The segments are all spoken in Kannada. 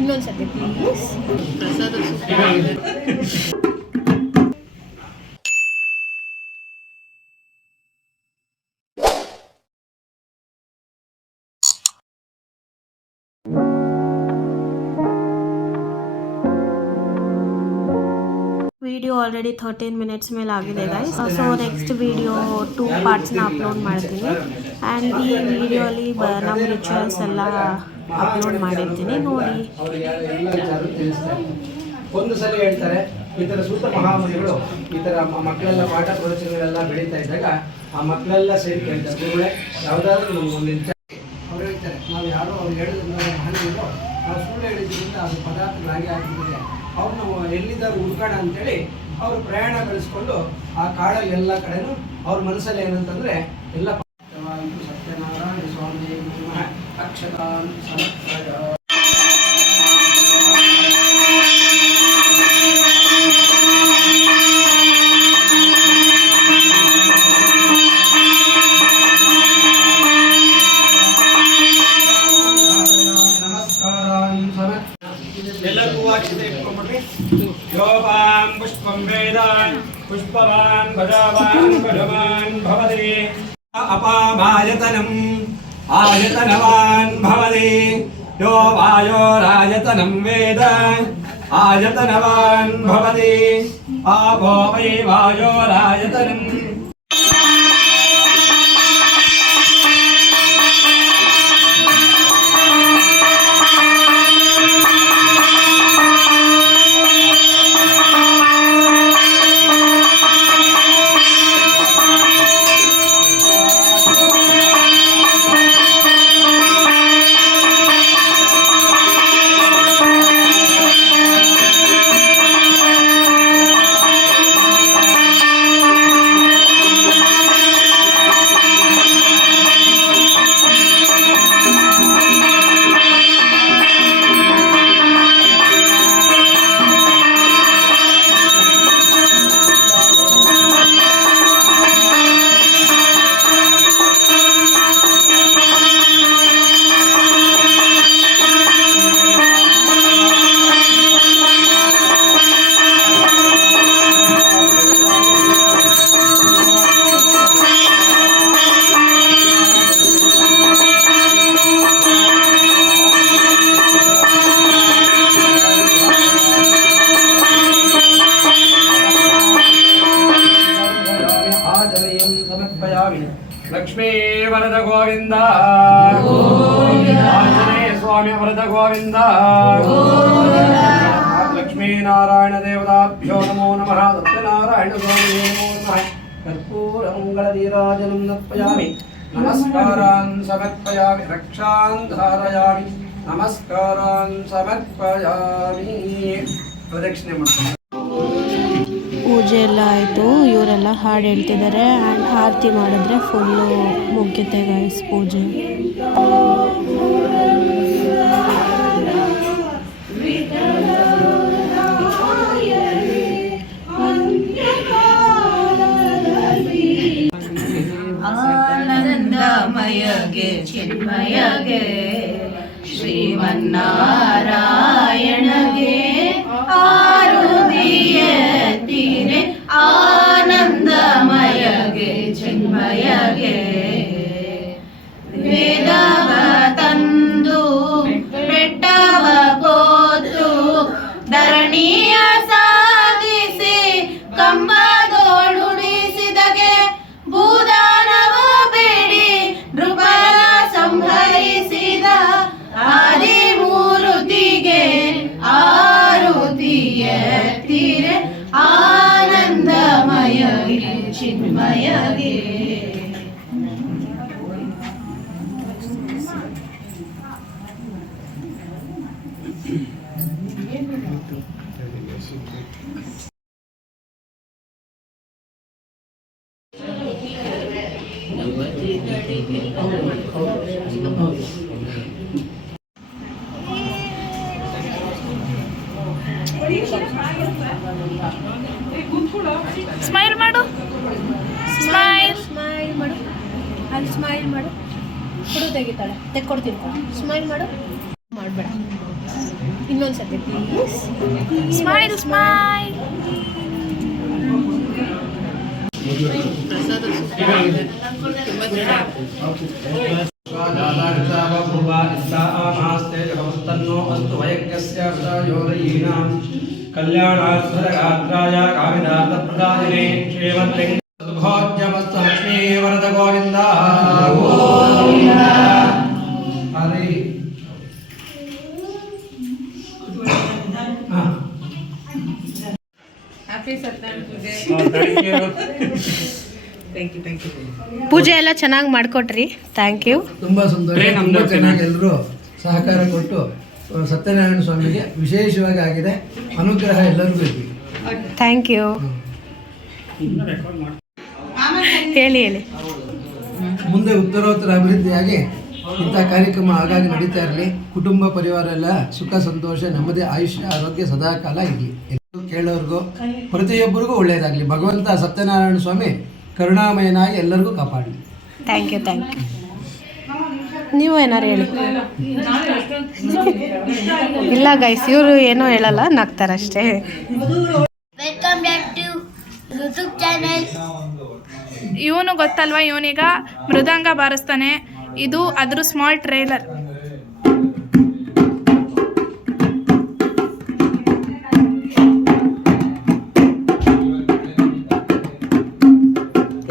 ಇನ್ನೊಂದ್ಸತಿ ಪ್ಲೀಸ್. ಪ್ರಸಾದ ವಿಡಿಯೋ ಆಲ್ರೆಡಿ 13 ಮಿನಿಟ್ಸ್ ಮೇಲೆ ಆಗಿದೆ ಗೈಸ್. ಸೊ ನೆಕ್ಸ್ಟ್ ವಿಡಿಯೋ 2 ಪಾರ್ಟ್ಸ್ನ ಅಪ್ಲೋಡ್ ಮಾಡ್ತೀನಿ. ಆ್ಯಂಡ್ ಈ ವಿಡಿಯೋಲಿ ನಮ್ಮ ರಿಚುವಲ್ಸ್ ಎಲ್ಲ ಅಪ್ಲೋಡ್ ಮಾಡಿರ್ತೀನಿ, ನೋಡಿ. ಒಂದು ಸಲ ಹೇಳ್ತಾರೆ, ಈ ಥರ ಸೂತ ಮಹಾಮುನಿಗಳು ಈ ಥರ ಮಕ್ಕಳೆಲ್ಲ ಪಾಠ ಪ್ರವಚನಗಳೆಲ್ಲ ಬೆಳೀತಾ ಇದ್ದಾಗ ಆ ಮಕ್ಕಳೆಲ್ಲ ಸೇರಿ ಕೇಳ್ತಾರೆ, ಗುರುಗಳೇ ಯಾವುದಾದ್ರೂ ನಮ್ಗೊಂದು ಅವ್ರು ಹೇಳ್ತಾರೆ, ನಾವು ಯಾರೋ ಅವ್ರು ಹೇಳಿದ್ರು ಮಹನೀಯರು ನಾವು ಸುಳ್ಳು ಹೇಳಿದ್ರಿಂದ ಅದು ಪದಾರ್ಥಗಳಾಗಿ ಆಗಿಬಿಟ್ಟಿದೆ, ಅವ್ರು ನಾವು ಎಲ್ಲಿದ್ದಾರೆ ಹುಡ್ಕೋಣ ಅಂತೇಳಿ ಅವರು ಪ್ರಯಾಣ ಬೆಳೆಸ್ಕೊಂಡು ಆ ಕಾಡಲ್ಲಿ ಎಲ್ಲ ಕಡೆನೂ ಅವ್ರ ಮನಸ್ಸಲ್ಲಿ ಏನಂತಂದರೆ ಎಲ್ಲ ಸತ್ಯನಾರಾಯಣ ಸ್ವಾಮಿ ಅಕ್ಷತಾನ್ ಸಮರ್ಪಯ. ಯೋಪಾಂ ಪುಷ್ಪಂ ವೇದಾನ್ ಪುಷ್ಪವಾನ್ ಭಜವಾನ್ ಭಜವಾನ್ ಭವತಿ ಅಪಾಮಾಯತನಂ ಆಯತನವಾನ್ ಭವತಿ ಯೋ ವಾಯೋರಾಯತನಂ ವೇದ ಆಯತನವಾನ್ ಭವತಿ ಆಪೋ ವೈ ವಾಯೋರಾಯತನಂ. ಲಕ್ಷ್ಮೀ ವರದ ಗೋವಿಂದ, ಆಂಜನೇಯ ಸ್ವಾಮಿ ವರದ ಗೋವಿಂದ, ಲಕ್ಷ್ಮೀನಾರಾಯಣ ದೇವತಾಭ್ಯೋ ನಮೋ ನಮಃ, ಸತ್ಯನಾರಾಯಣ ಸ್ವಾಮಿ ನಮೋ ನಮಃ. ಕರ್ಪೂರ ಮಂಗಳ ನೀರಾಜನಂ ಸಮರ್ಪಯಾಮಿ, ನಮಸ್ಕಾರಾನ್ ಸಮರ್ಪಯಾಮಿ, ರಕ್ಷಾನ್ ಧಾರಯಾಮಿ, ನಮಸ್ಕಾರಾನ್ ಸಮರ್ಪಯಾಮಿ. ಪ್ರದಕ್ಷಿಣೆ ಮಾಡ್ತೀನಿ. ಪೂಜೆ ಎಲ್ಲ ಆಯಿತು, ಇವರೆಲ್ಲ ಹಾಡು ಹೇಳ್ತಿದ್ದಾರೆ. ಆ್ಯಂಡ್ ಆರತಿ ಮಾಡಿದ್ರೆ ಫುಲ್ಲು ಮುಗಿಯುತ್ತೆ ಗೈಸ್ ಪೂಜೆ. ಆನಂದಮಯಗೆ ಚಿನ್ಮಯಗೆ ಶ್ರೀಮನ್ನಾರಾಯಣಗೆ ಆರುದಿಯತಿರೆ ಆನಂದಮಯಗೆ ಚಿನ್ಮಯಗೆ ವೇದವ ತಂದು ಬೆಟ್ಟವ ಕೋತು ಧರಣಿಯ ಸಾಧಿಸಿ ಕಂಬದೋಳುಡಿಸಿದಗೆ ಭೂದಾನವ ಬೇಡಿ ನೃಪರ ಸಂಹರಿಸಿದ ಆದಿಮೂರುತಿಗೆ ಆರುತಿಯತಿರೆ ಆನಂದಮಯಗೆ ಚಿನ್ಮಯಗೆ. ಸ್ಮೈಲ್ ಮಾಡು, ಸ್ಮೈಲ್ ಸ್ಮೈಲ್ ಮಾಡು, ಅಲ್ಲಿ ಸ್ಮೈಲ್ ಮಾಡು. ಫೋಟೋ ತೆಗಿತಾಳೆ, ತೆಕ್ಕೊಡ್ತೀನಿ. ಸ್ಮೈಲ್ ಮಾಡು ಮಾಡು. ಮಾಡಬೇಡ. ಇನ್ನೊಂದ್ಸತಿ ಪ್ಲೀಸ್. Smile smile. ಕಲ್ಯಾಣಾರ್ಥಗಾತ್ರಾಯ ಕಾಮಿದಾರ್ಥಪ್ರದಾಯಿನೇ ಶ್ರೀಮಂತೆ ಭೋಜ್ಯಮಸ್ತು ಲಕ್ಷ್ಮೀ ವರದ ಗೋವಿಂದ ಹರಿ. ಪೂಜೆ ಎಲ್ಲ ಚೆನ್ನಾಗಿ ಮಾಡಿಕೊಟ್ರಿ. Thank you. ತುಂಬ ಸುಂದರ, ತುಂಬ ಚೆನ್ನಾಗಿ ಎಲ್ಲರೂ ಸಹಕಾರ ಕೊಟ್ಟು ಸತ್ಯನಾರಾಯಣ ಸ್ವಾಮಿಗೆ ವಿಶೇಷವಾಗಿ ಆಗಿದೆ. ಅನುಗ್ರಹ ಎಲ್ಲರಿಗೂ ಇರಲಿ. Thank you. ಹೇಳಿ ಹೇಳಿ. ಮುಂದೆ ಉತ್ತರೋತ್ತರ ಅಭಿವೃದ್ಧಿಯಾಗಿ ಇಂಥ ಕಾರ್ಯಕ್ರಮ ಆಗಾಗ ನಡೀತಾ ಇರಲಿ. ಕುಟುಂಬ ಪರಿವಾರ ಎಲ್ಲ ಸುಖ ಸಂತೋಷ ನೆಮ್ಮದಿ ಆಯುಷ್ಯ ಆರೋಗ್ಯ ಸದಾಕಾಲ ಇರಲಿ. ಎಲ್ಲರೂ ಕೇಳೋರ್ಗೂ ಪ್ರತಿಯೊಬ್ಬರಿಗೂ ಒಳ್ಳೆಯದಾಗಲಿ. ಭಗವಂತ ಸತ್ಯನಾರಾಯಣ ಸ್ವಾಮಿ ಕರುಣಾಮಯನಾಗಿ ಎಲ್ಲರಿಗೂ ಕಾಪಾಡಲಿ. Thank you. Thank you. ನೀವು ಏನಾರು ಹೇಳಿ. ಇಲ್ಲ ಗೈಸ್, ಇವರು ಏನೋ ಹೇಳಲ್ಲ, ನಗ್ತಾರಷ್ಟೇ. Welcome back to YouTube channel. ಇವನು ಗೊತ್ತಲ್ವಾ, ಇವನೀಗ ಮೃದಂಗ ಬಾರಿಸ್ತಾನೆ. ಇದು ಅದ್ರ ಸ್ಮಾಲ್ ಟ್ರೇಲರ್.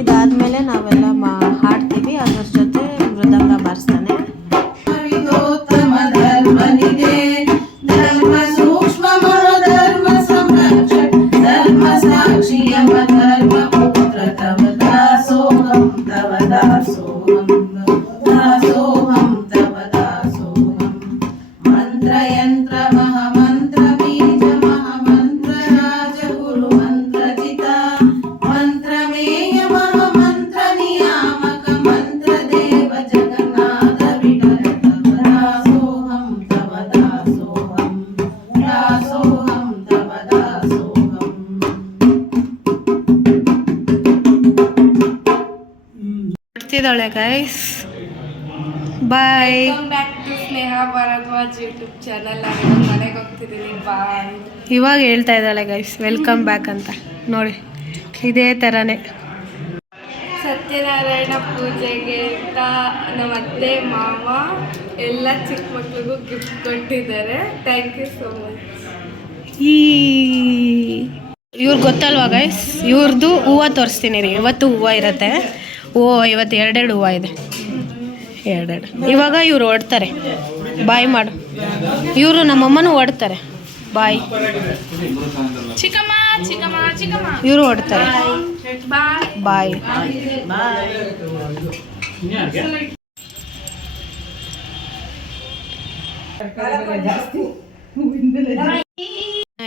ಇದಾದ್ಮೇಲೆ ನಾವೆಲ್ಲ ಹಾಡ್ತೀವಿ, ಅದ್ರ ಜೊತೆ ಮೃದಂಗ ಬಾರಿಸ್ತಾನೆ. ಧರ್ಮ ಸೂಕ್ಷ್ಮ ಧರ್ಮ ಸಂರಕ್ಷಕ ಧರ್ಮ ಸಾಕ್ಷಿ ಧರ್ಮ ಪುತ್ರ ತವ ದಾಸೋಹಂ ತವ ದಾಸೋಹಂ ದಾಸೋಹಂ ತವ ದಾಸೋಹಂ. ಮಂತ್ರ ಯಂತ್ರ ಮಹಾಮಂತ್ರ ಬೀಜ ಮಹಾಮಂತ್ರ ರಾಜ ಗುರು ಮಂತ್ರ ಚಿತ ಮಂತ್ರಮೇಯ ಮಹಾಮಂತ್ರ ನಿಯಾಮಕ ಮಂತ್ರ ದೇವ ಜಗನ್ನಾಥ ವಿಠಲ ತವ ದಾಸೋಹಂ ತವ ದಾಸೋಹಂ ದಾಸೋಹಂ ತವ ದಾಸೋಹಂ. ಬರ್ತಿದ್ದಾಳೆ guys. Bye. Welcome back to Sneha Bharadwaj YouTube channel. ನಾನು ಮನೆಗೆ ಹೋಗ್ತಿದ್ದೀನಿ. ಬಾಯ್. ಇವಾಗ ಹೇಳ್ತಾ ಇದ್ದಾಳೆ ಗೈಸ್ ವೆಲ್ಕಮ್ ಬ್ಯಾಕ್ ಅಂತ. ನೋಡಿ, ಇದೇ ಥರನೇ. ಸತ್ಯನಾರಾಯಣ ಪೂಜೆಗೆ ಅಂತ ನಮ್ಮ ಅತ್ತೆ ಮಾವ ಎಲ್ಲ ಚಿಕ್ಕ ಮಕ್ಳಿಗೂ ಗಿಫ್ಟ್ ಕೊಟ್ಟಿದ್ದಾರೆ. Thank you so much. ಇವ್ರು ಗೊತ್ತಲ್ವಾ ಗೈಸ್, ಇವ್ರದ್ದು ಹೂವು ತೋರಿಸ್ತೀನಿ ರೀ. ಇವತ್ತು ಹೂವು ಇರುತ್ತೆ. ಇವತ್ತು ಎರಡೆರಡು ಹೂವು ಇದೆ, ಎರಡೆರಡು. ಇವಾಗ ಇವ್ರು ಓಡ್ತಾರೆ. ಬಾಯ್ ಮಾಡು. ಇವರು ನಮ್ಮಮ್ಮನೂ ಓಡ್ತಾರೆ. ಬಾಯ್. ಚಿಕ್ಕಮ್ಮ ಚಿಕ್ಕಮ್ಮ ಚಿಕ್ಕಮ್ಮ. ಇವರು ಓಡ್ತಾರೆ. ಬಾಯ್. ಬಾಯ್.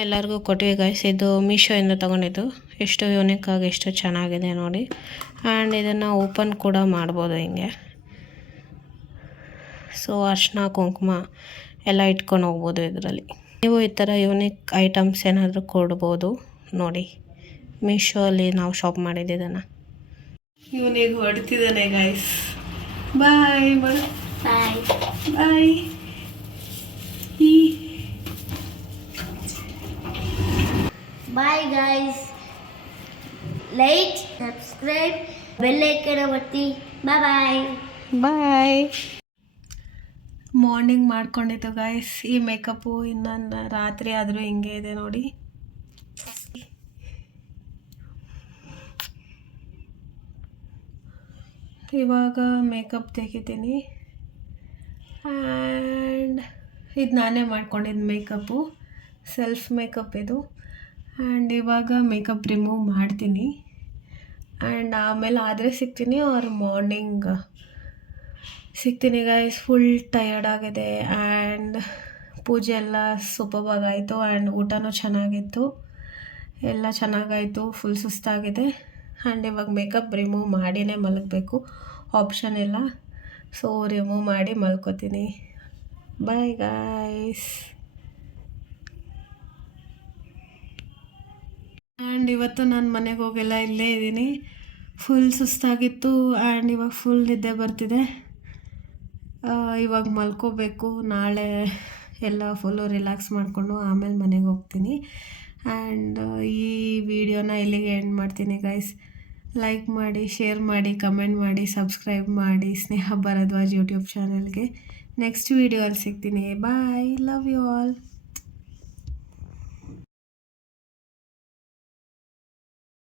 ಎಲ್ಲರಿಗೂ ಕೊಟ್ಟಿವಿ ಗೈಸ್. ಇದು ಮೀಶೋಯಿಂದ ತೊಗೊಂಡಿದ್ದು. ಎಷ್ಟು ಯೂನಿಕ್ ಆಗಿ ಎಷ್ಟು ಚೆನ್ನಾಗಿದೆ ನೋಡಿ. ಆ್ಯಂಡ್ ಇದನ್ನು ಓಪನ್ ಕೂಡ ಮಾಡ್ಬೋದು ಹಿಂಗೆ. ಸೊ ಅರ್ಶಿನ ಕುಂಕುಮ ಎಲ್ಲ ಇಟ್ಕೊಂಡು ಹೋಗ್ಬೋದು ಇದರಲ್ಲಿ. ನೀವು ಈ ಥರ ಯೂನಿಕ್ ಐಟಮ್ಸ್ ಏನಾದರೂ ಕೊಡ್ಬೋದು ನೋಡಿ. ಮೀಶೋಲ್ಲಿ ನಾವು ಶಾಪ್ ಮಾಡಿದ್ದನ್ನು. ಇವನಿಗೆ ಹೊಡ್ತಿದ್ದಾನೆ ಗೈಸ್. ಬಾಯ್ ಮಾಡು. Bye bye. Bye guys. Like, subscribe, bell icon ಒತ್ತಿ. Bye bye. ಮಾರ್ನಿಂಗ್ ಮಾಡ್ಕೊಂಡಿದ್ದು ಗೈಸ್. ಈ ಮೇಕಪ್ಪು ಇನ್ನೊಂದು ರಾತ್ರಿ ಆದರೂ ಹಿಂಗೆ ಇದೆ ನೋಡಿ. ಇವಾಗ ಮೇಕಪ್ ತೆಗಿತೀನಿ. ಆ್ಯಂಡ್ ಇದು ನಾನೇ ಮಾಡ್ಕೊಂಡಿದ್ದು ಮೇಕಪ್ಪು, ಸೆಲ್ಫ್ ಮೇಕಪ್ ಇದು. ಆ್ಯಂಡ್ ಇವಾಗ ಮೇಕಪ್ ರಿಮೂವ್ ಮಾಡ್ತೀನಿ. ಆ್ಯಂಡ್ ಆಮೇಲೆ ಆದರೆ ಸಿಗ್ತೀನಿ, ಅವ್ರು ಮಾರ್ನಿಂಗ್ ಸಿಗ್ತೀನಿ ಗೈಸ್. ಫುಲ್ ಟಯರ್ಡ್ ಆಗಿದೆ. ಆ್ಯಂಡ್ ಪೂಜೆ ಎಲ್ಲ ಸೂಪರ್ಬಾಗಿ ಆಯಿತು. ಆ್ಯಂಡ್ ಊಟನೂ ಚೆನ್ನಾಗಿತ್ತು, ಎಲ್ಲ ಚೆನ್ನಾಗಾಯಿತು. ಫುಲ್ ಸುಸ್ತಾಗಿದೆ. ಆ್ಯಂಡ್ ಇವಾಗ ಮೇಕಪ್ ರಿಮೂವ್ ಮಾಡಿನೇ ಮಲಗಬೇಕು, ಆಪ್ಷನ್ ಇಲ್ಲ. ಸೊ ರಿಮೂವ್ ಮಾಡಿ ಮಲ್ಕೋತೀನಿ. Bye guys. ಆ್ಯಂಡ್ ಇವತ್ತು ನಾನು ಮನೆಗೆ ಹೋಗಿಲ್ಲ, ಇಲ್ಲೇ ಇದ್ದೀನಿ. ಫುಲ್ ಸುಸ್ತಾಗಿತ್ತು. ಆ್ಯಂಡ್ ಇವಾಗ ಫುಲ್ ನಿದ್ದೆ ಬರ್ತಿದೆ. ಇವಾಗ ಮಲ್ಕೋಬೇಕು. ನಾಳೆ ಎಲ್ಲ ಫುಲ್ಲು ರಿಲ್ಯಾಕ್ಸ್ ಮಾಡಿಕೊಂಡು ಆಮೇಲೆ ಮನೆಗೆ ಹೋಗ್ತೀನಿ. ಆ್ಯಂಡ್ ಈ ವಿಡಿಯೋನ ಇಲ್ಲಿಗೆ ಎಂಡ್ ಮಾಡ್ತೀನಿ ಗೈಸ್. ಲೈಕ್ ಮಾಡಿ, ಶೇರ್ ಮಾಡಿ, ಕಮೆಂಟ್ ಮಾಡಿ, ಸಬ್ಸ್ಕ್ರೈಬ್ ಮಾಡಿ ಸ್ನೇಹ ಭಾರದ್ವಾಜ್ ಯೂಟ್ಯೂಬ್ ಚಾನಲ್ಗೆ. ನೆಕ್ಸ್ಟ್ ವೀಡಿಯೋ ಅಲ್ಲಿ ಸಿಗ್ತೀನಿ. ಬಾಯ್, ಲವ್ ಯು ಆಲ್.